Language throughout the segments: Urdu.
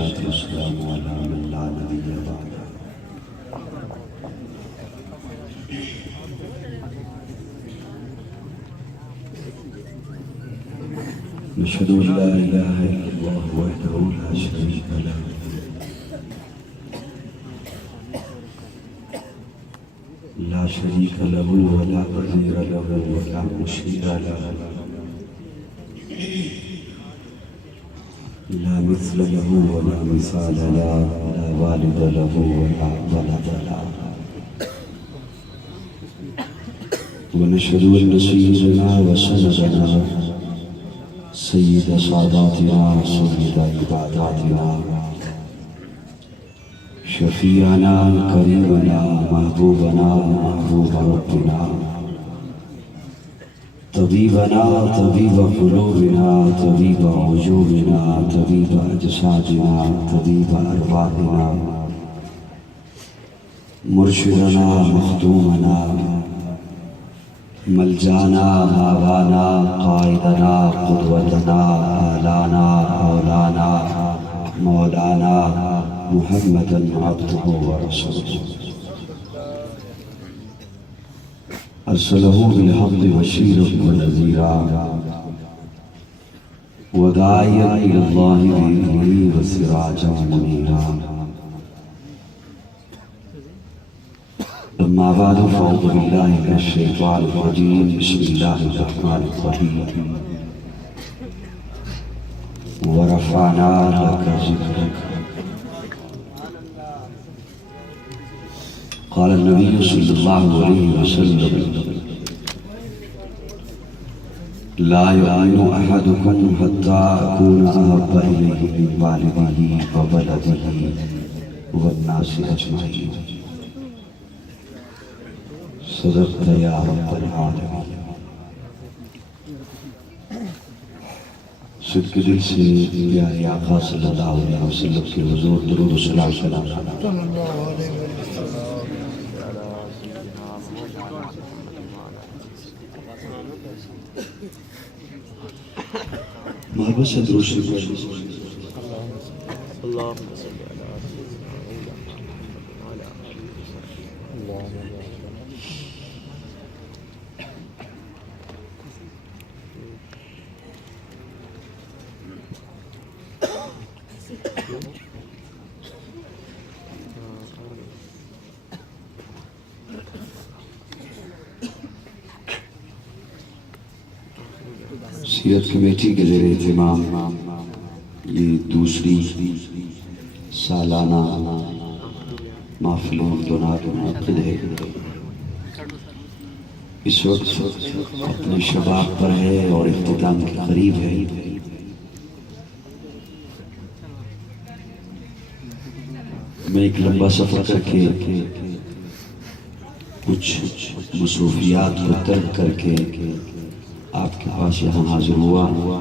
والصلاة والسلام على من لا نبي بعده نشهد أن لا إله إلا الله وحده لا شريك له لا شريك له ولا نظير له ولا مشير له لا مثل له ولا مثال له لا والد له ولا ولد له ونشهد أن سيدنا وسندنا سيد ساداتنا سيد عباداتنا شفيعنا كريمنا محبوبنا محبوب ربنا طبيبنا طبيب قلوبنا طبيب عيوبنا طبيب أجسادنا طبيب أرواحنا مرشدنا مخدومنا ملجانا ماوانا قائدنا قدوتنا آلانا مولانا مولانا محمدا عبده ورسوله أرسله بالحق بشيرا ونذيرا وداعيا إلى الله بإذنه وسراجا منيرا أما بعد فأعوذ بالله من الشيطان الرجيم بسم الله الرحمن الرحيم ورفعنا لك ذكرك قال النبي صلى الله عليه وسلم لا يؤمن أحدكم حتى أكون أحب إليه من والده وولده والناس أجمعين صدقت يا رب العالمين صدق دل سے پیارے آقا صلی اللہ علیہ وسلم کے حضور درود و سلام محبت سے درود شریف اللهم صل سیرت کمیٹی کے زیر اہتمام یہ دوسری سالانہ محفل دونات منعقد ہے اس وقت اپنے شباب پر ہے اور اختتام کے قریب ہے میں ایک لمبا سفر کر کے کچھ مصروفیات کو ترک کر کے آپ کے پاس یہاں حاضر ہوا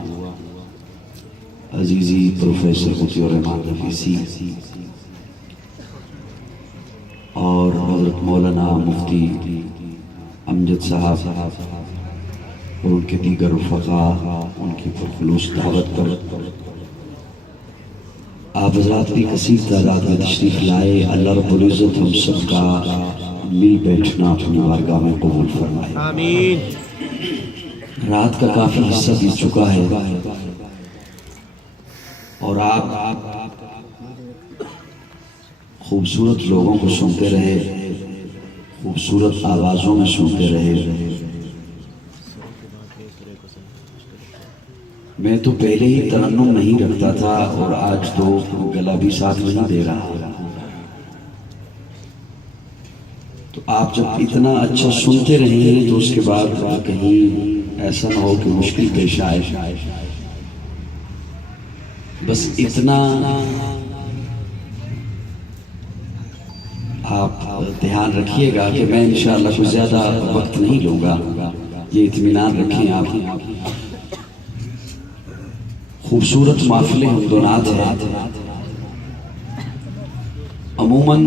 عزیزی پروفیسر مطیع الرحمان نفیسی اور حضرت مولانا مفتی امجد صاحب اور ان کے دیگر رفقاء ان کی پرخلوص دعوت پر آپ حضرات بھی کثیر تعداد میں تشریف لائے اللہ رب العزت ہم سب کا مل بیٹھنا اپنی بارگاہ میں قبول فرمائے آمین رات کا کافی حصہ بیت چکا ہے اور آپ خوبصورت لوگوں کو سنتے رہے خوبصورت آوازوں میں سنتے رہے میں تو پہلے ہی ترنم نہیں رکھتا تھا اور آج تو گلا بھی ساتھ نہیں دے رہا تو آپ جب اتنا اچھا سنتے رہے ہیں تو اس کے بعد کہیں ایسا نہ ہو کہ مشکل پیش آئے بس اتنا آپ دھیان رکھیے گا کہ میں انشاءاللہ کوئی زیادہ وقت نہیں لوں گا یہ اطمینان رکھیں آپ خوبصورت محفل حمدونات ہے عموماً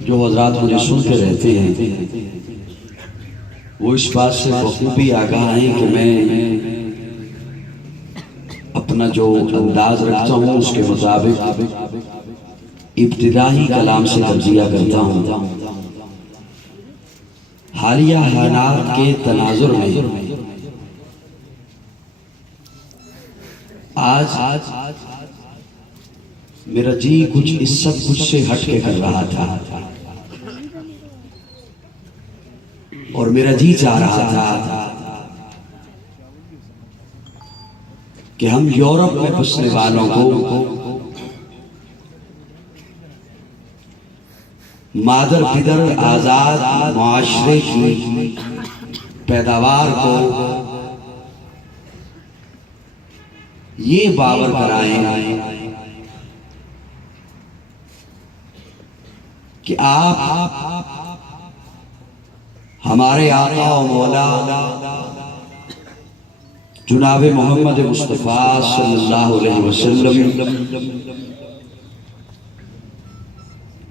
جو حضرات مجھے سنتے رہتے ہیں وہ اس بات سے بخوبی آگاہ ہیں کہ میں اپنا جو انداز رکھتا ہوں اس کے مطابق ابتدائی کلام سے تجزیہ کرتا ہوں۔ حالیہ حالات کے تناظر میں آج میرا جی کچھ اس سب کچھ سے ہٹ کے کر رہا تھا، اور میرا جی چاہ رہا تھا کہ ہم یورپ میں بسنے والوں کو مادر پدر آزاد معاشرے کی پیداوار کو یہ باور کرائیں کہ آپ ہمارے آقا و مولا جناب محمد مصطفیٰ صلی اللہ علیہ وسلم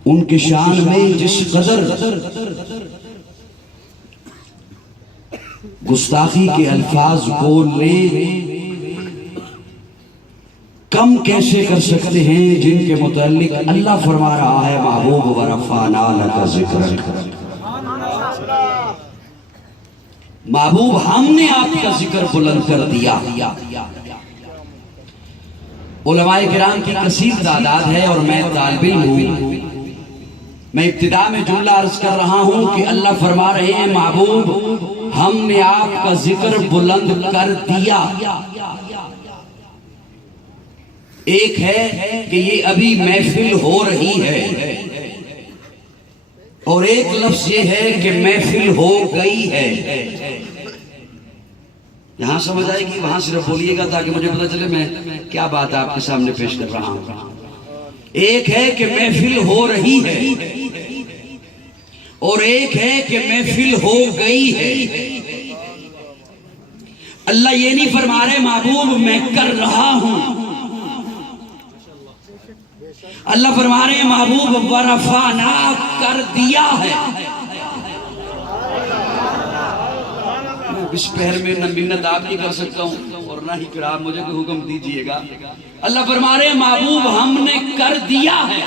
ان کے شان میں جس قدر گستاخی کے الفاظ بول لے کم کیسے کر سکتے ہیں جن کے متعلق اللہ فرما رہا ہے محبوب ورفعنا لک ذکرک، محبوب ہم نے آپ کا ذکر بلند کر دیا۔ علماء کرام کی کثیر تعداد ہے اور میں طالب علم ہوں، میں ابتدا میں جملہ عرض کر رہا ہوں کہ اللہ فرما رہے ہیں محبوب ہم نے آپ کا ذکر بلند کر دیا۔ ایک ہے کہ یہ ابھی محفل ہو رہی ہے، اور ایک لفظ یہ ہے کہ محفل ہو گئی ہے۔ یہاں سمجھ آئے گی، وہاں صرف بولیے گا تاکہ مجھے پتہ چلے میں کیا بات آپ کے سامنے پیش کر رہا ہوں۔ ایک ہے کہ محفل ہو رہی ہے، اور ایک ہے کہ محفل ہو گئی ہے۔ اللہ یہ نہیں فرما رہے محبوب میں کر رہا ہوں، اللہ فرما رہے ہیں محبوب ورفعنا کر دیا ہے۔ اس پہر میں نہ منت آپ کی کر سکتا ہوں اور نہ ہی پھر آپ مجھے کوئی حکم دیجئے گا۔ اللہ فرما رہے ہیں محبوب ہم نے کر دیا ہے۔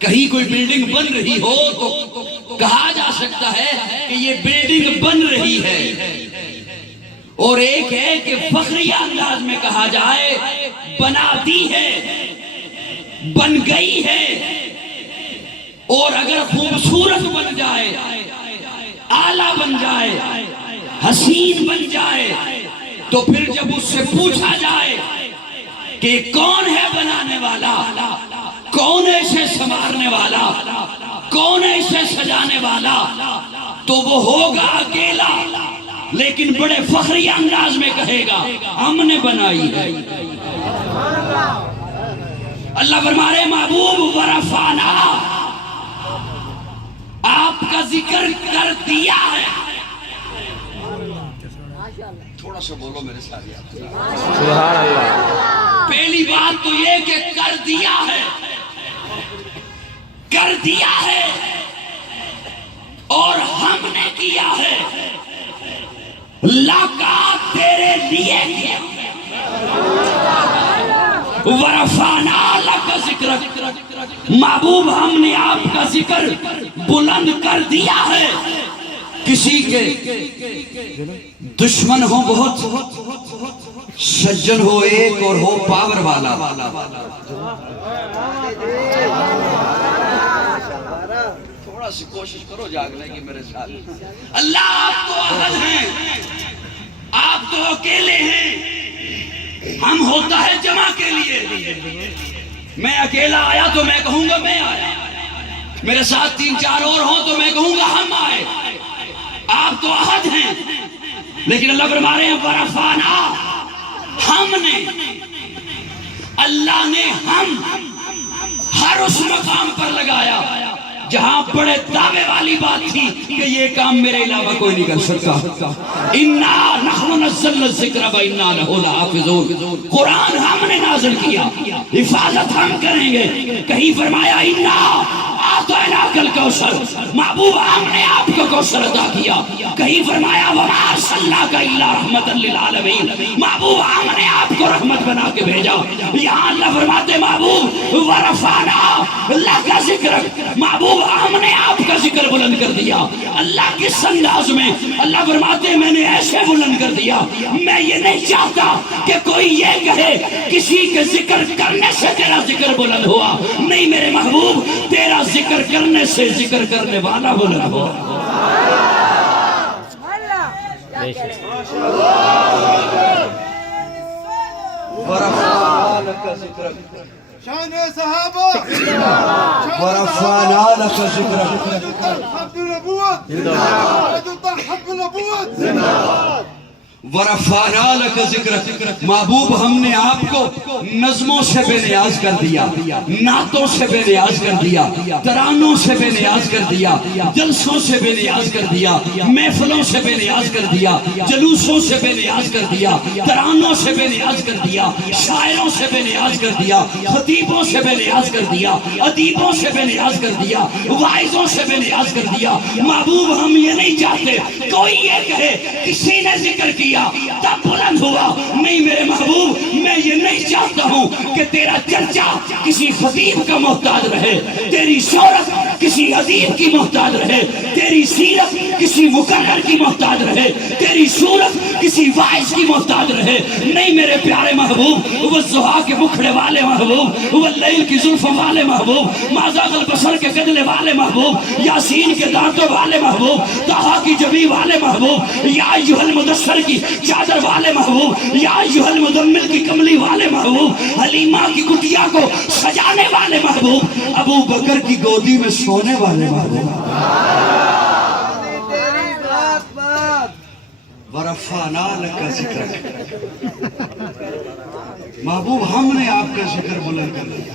کہیں کوئی بلڈنگ بن رہی ہو تو کہا جا سکتا ہے کہ یہ بلڈنگ بن رہی ہے، اور ایک ہے کہ فخریہ انداز میں کہا جائے بنا دی ہے، بن گئی ہے۔ اور اگر خوبصورت بن جائے، اعلیٰ بن جائے، حسین بن جائے، تو پھر جب اس سے پوچھا جائے کہ کون ہے بنانے والا، کون ہے اسے سنوارنے والا، کون ہے اسے سجانے والا، تو وہ ہوگا اکیلا، لیکن بڑے فخری انداز میں کہے گا ہم نے بنائی ہے۔ اللہ فرما رہے محبوب ورفعنا آپ کا ذکر کر دیا ہے۔ تھوڑا سا بولو میرے ساتھ سبحان اللہ۔ پہلی بات تو یہ کہ کر دیا ہے، کر دیا ہے، اور ہم نے کیا ہے، لاکا تیرے لیے کیا۔ ورفعنا لک ذکرک، محبوب ہم نے آپ کا ذکر بلند کر دیا ہے۔ کسی کے دشمن ہو بہت، سجن ہو ایک اور ہو پاور والا، تھوڑا سی کوشش کرو جاگنے کی میرے ساتھ۔ اللہ آپ تو احد ہیں، آپ تو اکیلے ہیں، ہم ہوتا ہے جمع کے لیے۔ میں اکیلا آیا تو میں کہوں گا میں آیا، میرے ساتھ 3-4 اور ہوں تو میں کہوں گا ہم آئے۔ آپ تو احد ہیں، لیکن اللہ فرما رہے ہیں ورفعنا ہم نے، اللہ نے ہم ہر اس مقام پر لگایا جہاں بڑے دعوے والی بات تھی کہ یہ کام میرے علاوہ کوئی نہیں کر سکتا۔ اِنَّا نَحْنُ نَزَّلْنَا الذِّكْرَ وَإِنَّا لَهُ لَحَافِظُونَ، قرآن ہم نے نازل کیا، حفاظت ہم کریں گے۔ کہیں فرمایا اِنَّا اعطیناک الکوثر، محبوب ہم نے آپ کو کوثر عطا کیا. کہیں فرمایا وما ارسلناک الا رحمۃ للعالمین، محبوب ہم نے آپ کو رحمت بنا کے بھیجا. یہاں اللہ فرماتے محبوب ورفعنا لک ذکرک، محبوب ہم نے آپ کا ذکر بلند کر دیا. اللہ کس انداز میں؟ اللہ فرماتے میں نے ایسے بلند کر دیا. میں یہ نہیں چاہتا کہ کوئی یہ کہے کسی کے ذکر کرنے سے تیرا ذکر بلند ہوا. نہیں میرے محبوب، تیرا ذکر کرنے سے ذکر کرنے والا بلند ہوا. ورفعنا لك ذکرک، شان صحابہ ورفعنا لك ذکرک، حق نبوت حق نبوت. ورفعنا لك ذکرک، محبوب ہم نے آپ کو نظموں سے بے نیاز کر دیا، نعتوں سے بے نیاز کر دیا، ترانوں سے بے نیاز کر دیا، جلسوں سے بے نیاز کر دیا، محفلوں سے بے نیاز کر دیا، جلوسوں سے بے نیاز کر دیا، ترانوں سے بے نیاز کر دیا، شاعروں سے بے نیاز کر دیا، خطیبوں سے بے نیاز کر دیا، ادیبوں سے بے نیاز کر دیا، واعظوں سے بے نیاز کر دیا. محبوب ہم یہ نہیں چاہتے کوئی یہ کہے کسی نے ذکر کیا تب بلند ہوا. نہیں میرے محبوب، میں یہ نہیں چاہتا ہوں کہ تیرا چرچا کسی خطیب کا محتاج رہے، تیری شہرت کسی ادیب کی محتاج رہے، تیری سیرت کسی مقرر کی محتاج رہے، تیری صورت کسی واعظ کی محتاج رہے. نہیں میرے پیارے محبوب، وہ ضحیٰ کے مکھڑے والے محبوب، وہ لیل کی زلفوں والے محبوب، ما زاغ البصر کے گدلے والے محبوب، یاسین کے دانتوں والے محبوب، طٰہٰ کی جبی والے محبوب، یا ایھا المدثر کی چادر والے محبوب، یا ایھا المزمل کی کملی والے محبوب، حلیمہ کی کٹیا کو سجانے والے محبوب، ابو بکر کی گودی میں سونے والے محبوب. ورفعنا لک ذکرک، محبوب ہم نے آپ کا ذکر بلند کر دیا.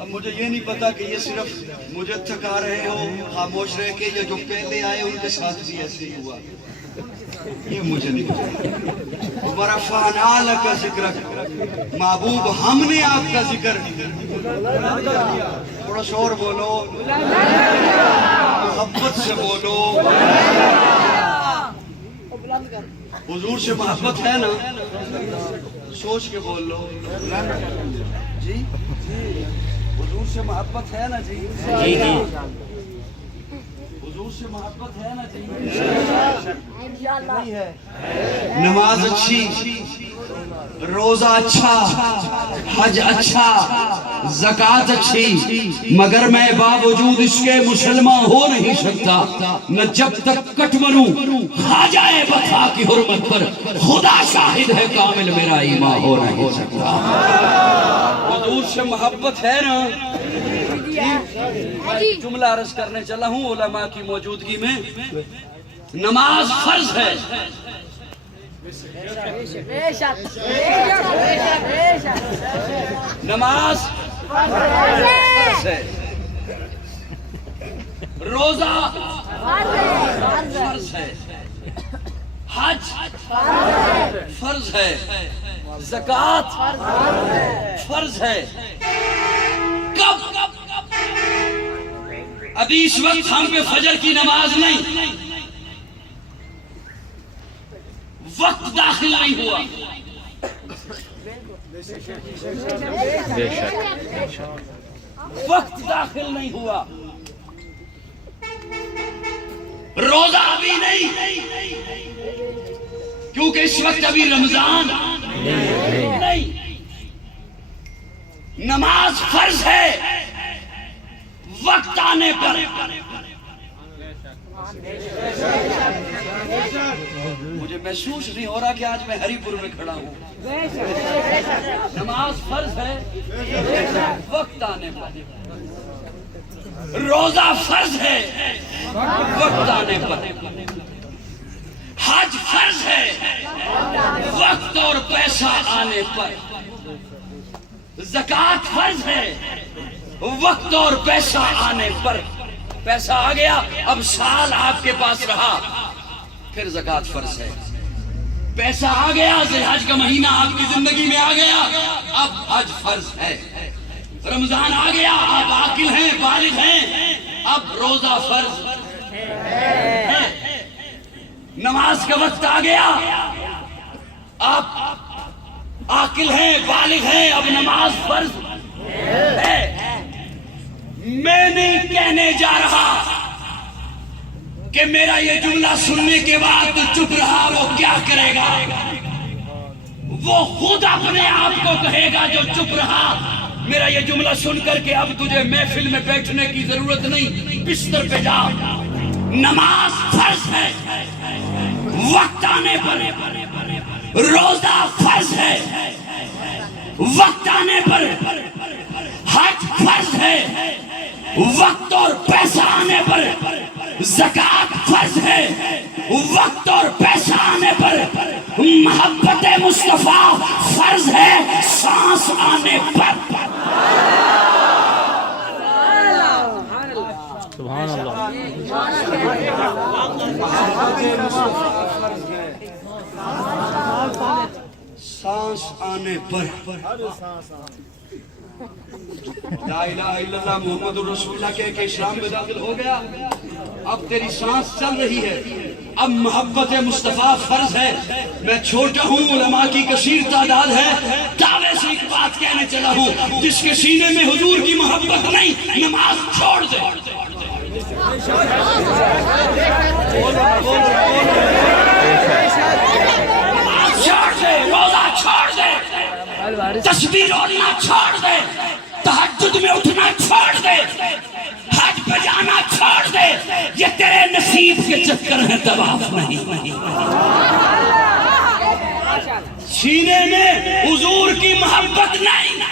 اب مجھے یہ نہیں پتا کہ یہ صرف مجھے تھکا رہے ہو خاموش رہے کہ یہ جو پہلے آئے ان کے ساتھ بھی ایسے ہی ہوا، یہ مجھے نہیں پتا. ورفعنا لک ذکرک، محبوب ہم نے آپ کا ذکر. تھوڑا شور بولو، محبت سے بولو. حضور سے محبت ہے نا؟ سوچ کے بول لو جی. حضور سے محبت ہے نا جی؟ حضور سے محبت ہے نا جی؟ نہیں ہے. نماز اچھی، روزہ اچھا، حج اچھا، زکوٰۃ اچھی، مگر میں باوجود اس کے مسلمان ہو نہیں سکتا نہ جب تک کٹ مروں خواجہ وفا کی حرمت پر. خدا شاہد ہے کامل میرا ایمان ہو نہیں سکتا. حضور سے محبت ہے نا؟ جملہ عرض کرنے چلا ہوں علماء کی موجودگی میں. نماز فرض ہے، نماز فرض ہے، روزہ فرض ہے، حج فرض ہے، زکوٰۃ فرض ہے. کب؟ ابھی اس وقت ہم پہ فجر کی نماز نہیں، وقت داخل نہیں ہوا. وقت داخل نہیں ہوا. روزہ ابھی نہیں، کیونکہ اس وقت ابھی رمضان نہیں. نماز فرض ہے، وقت آنے پر. مجھے محسوس نہیں ہو رہا کہ آج میں ہری پور میں کھڑا ہوں. نماز فرض ہے، وقت آنے پر. روزہ فرض ہے، وقت آنے پر. حج فرض ہے، وقت اور پیسہ آنے پر. زکوٰۃ فرض ہے، وقت اور پیسہ آنے پر. پیسہ آ گیا، اب سال آپ کے پاس رہا، پھر زکوٰۃ فرض ہے. پیسہ آ گیا، ذی الحج کا مہینہ آپ کی زندگی میں آ گیا، اب حج فرض ہے. رمضان آ گیا، آپ عاقل ہیں، بالغ ہیں، اب روزہ فرض ہے، نماز کا وقت آ گیا، آپ عاقل ہیں، بالغ ہیں، اب نماز فرض ہے۔ میں نہیں کہنے جا رہا کہ میرا یہ جملہ سننے کے بعد تو چپ رہا، وہ کیا کرے گا؟ وہ خود اپنے آپ کو کہے گا جو چپ رہا، میرا یہ جملہ سن کر کے اب تجھے محفل میں بیٹھنے کی ضرورت نہیں، بستر پہ جا، نماز فرض ہے، وقت آنے پر روزہ فرض ہے، وقت آنے پر حج فرض ہے، وقت اور پیسہ آنے پر زکات فرض ہے، وقت اور پیسہ آنے پر محبت مصطفیٰ فرض ہے، سانس آنے پر سبحان اللہ، سانس آنے پر لا الہ الا اللہ محمد رسول اللہ کے اسلام میں داخل ہو گیا، اب تیری سانس چل رہی ہے، اب محبت مصطفیٰ فرض ہے۔ میں چھوٹا ہوں، علماء کی کثیر تعداد ہے، دعوے سے ایک بات کہنے چلا ہوں، جس کے سینے میں حضور کی محبت نہیں، نماز چھوڑ دے، چھوڑ دے، روزہ چھوڑ دے، تسبیح رونا چھوڑ دے، تہجد میں اٹھنا چھوڑ دے، حج پہ جانا چھوڑ دے، یہ تیرے نصیب کے چکر ہیں، طواف نہیں۔ سینے میں حضور کی محبت نہیں،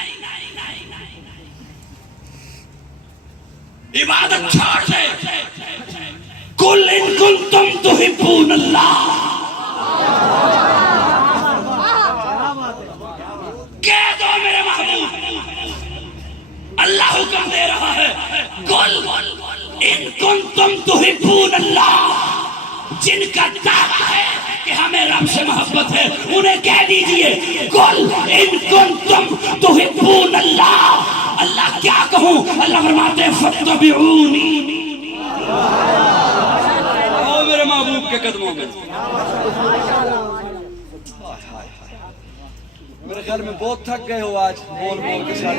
عبادت چھوڑ دے۔ قل ان کنتم تحبون اللہ، کہہ دو میرے محبوب، اللہ حکم دے رہا ہے، قل ان کنتم تحبون اللہ، جن کا دعویٰ ہے کہ ہمیں رب سے محبت ہے، انہیں کہہ دیجئے قل ان کنتم تحبون اللہ۔ اللہ کیا کہوں؟ اللہ فرماتے ہیں فاتبعونی، آؤ میرے محبوب کے قدموں میں۔ میرے خیال میں بہت تھک گئے ہو آج بول بول کے ساتھ،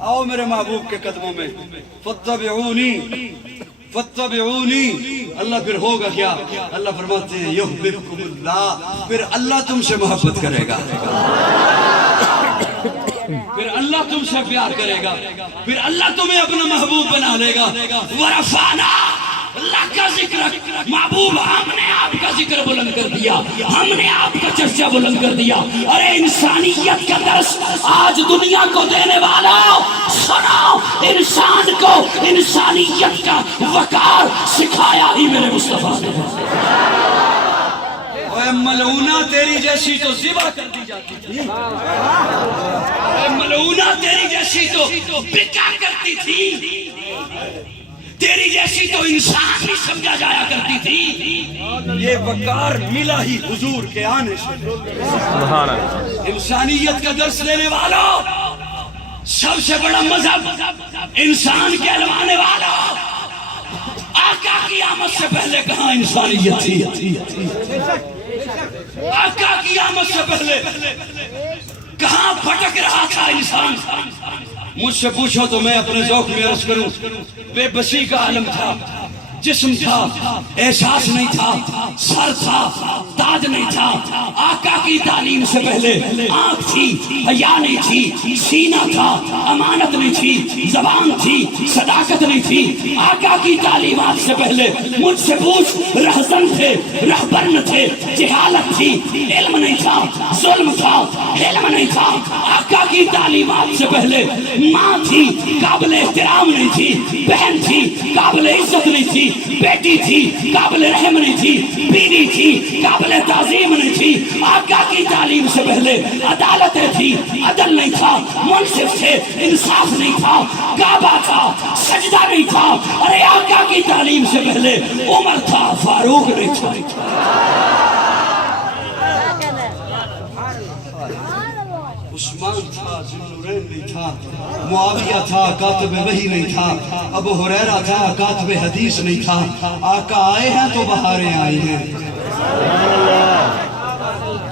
آؤ میرے محبوب کے قدموں میں، فاتبعونی فاتبعونی۔ اللہ پھر ہوگا کیا؟ اللہ فرماتے ہیں یحببکم اللہ، پھر اللہ تم سے محبت کرے گا، پھر اللہ تم سے پیار کرے گا، پھر اللہ تمہیں اپنا محبوب بنا لے گا۔ ورفعنا، اللہ کا ذکر، محبوب ہم نے آپ کا ذکر بلند کر دیا، ہم نے آپ کا چرچا بلند کر دیا۔ ارے انسانیت کا درس آج دنیا کو دینے والا سنو، انسان کو انسانیت کا وقار سکھایا ہی میرے مصطفیٰ نے۔ اے ملعونہ تیری جیسی تو ذبح کر دی جاتی تھی، اے ملعونہ تیری جیسی تو بکا کرتی تھی، تیری جیسی تو انسان نہیں سمجھا جایا کرتی تھی۔ یہ وقار ملا ہی حضور کے آنے سے۔ انسانیت کا درس دینے والوں، سب سے بڑا مذہب انسان کہلوانے والوں، آقا کی آمد سے پہلے کہاں انسانیت تھی؟ آقا کی آمد سے پہلے کہاں بھٹک رہا تھا انسان؟ مجھ سے پوچھو تو میں اپنے ذوق میں عرض کروں، بے بسی کا عالم تھا، جسم تھا، احساس نہیں تھا، سر تھا، تاج نہیں تھا۔ آقا کی تعلیم سے پہلے آنکھ تھی، حیا نہیں تھی، سینہ تھا، امانت نہیں تھی، زبان تھی، صداقت نہیں تھی۔ آقا کی تعلیمات سے پہلے مجھ سے پوچھ، رہزن تھے، رہبر تھے، جہالت تھی، علم نہیں تھا، ظلم تھا، علم نہیں تھا۔ آقا کی تعلیمات سے پہلے ماں تھی، قابل احترام نہیں تھی، بہن تھی، قابل عزت نہیں تھی، بیٹی تھی، قابل رحم نہیں تھی، بیوی تھی، قابل تعظیم نہیں تھی۔ آقا کی تعلیم سے پہلے عدالتیں تھی، عدل نہیں تھا، منصف تھے، انصاف نہیں تھا، کعبہ تھا، سجدہ نہیں تھا۔ ارے آقا کی تعلیم سے پہلے عمر تھا، فاروق نہیں تھا۔ عثمان تھا ذوالنورین نہیں تھا، معاویہ تھا کاتب وحی نہیں تھا، ابو ہریرہ تھا کاتب حدیث نہیں تھا. آقا آئے ہیں تو بہاریں آئی ہیں.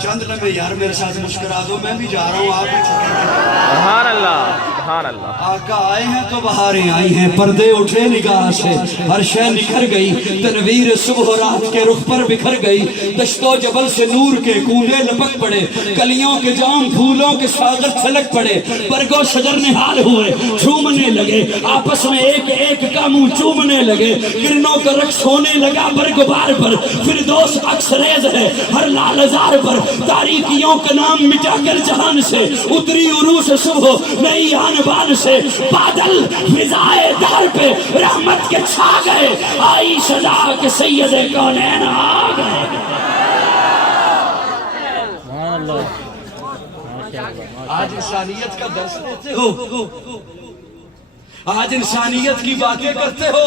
چند لمحے یار میرے ساتھ مسکرا دو، میں بھی جا رہا ہوں، آپ بھی چھوٹے ہیں. سبحان اللہ سبحان اللہ. آقا آئے ہیں تو بہاریں آئی ہیں. پردے اٹھے نگاہ سے، ہر شے نکھر گئی، تنویر صبح و رات کے رخ پر بکھر گئی. دشت و جبل سے نور کے کنڈے لپک پڑے، کلیوں کے جام پھولوں کے ساغر چھلک پڑے. برگ و شجر نہال ہوئے، جھومنے لگے، آپس میں ایک ایک کا منہ چومنے لگے. کرنوں کا رقص ہونے لگا برگ بار پر، فردوس عکس ریز ہے ہر لال زار پر. تاریکیوں کا نام مٹا کر جہان سے اتری عروس صبح نئی آن بان سے. بادل فضائے دہر پہ رحمت کے چھا گئے، آئی سزا کے سید کونین آ گئے. آج انسانیت کا درس دیتے ہو، آج انسانیت کی باتیں کرتے ہو.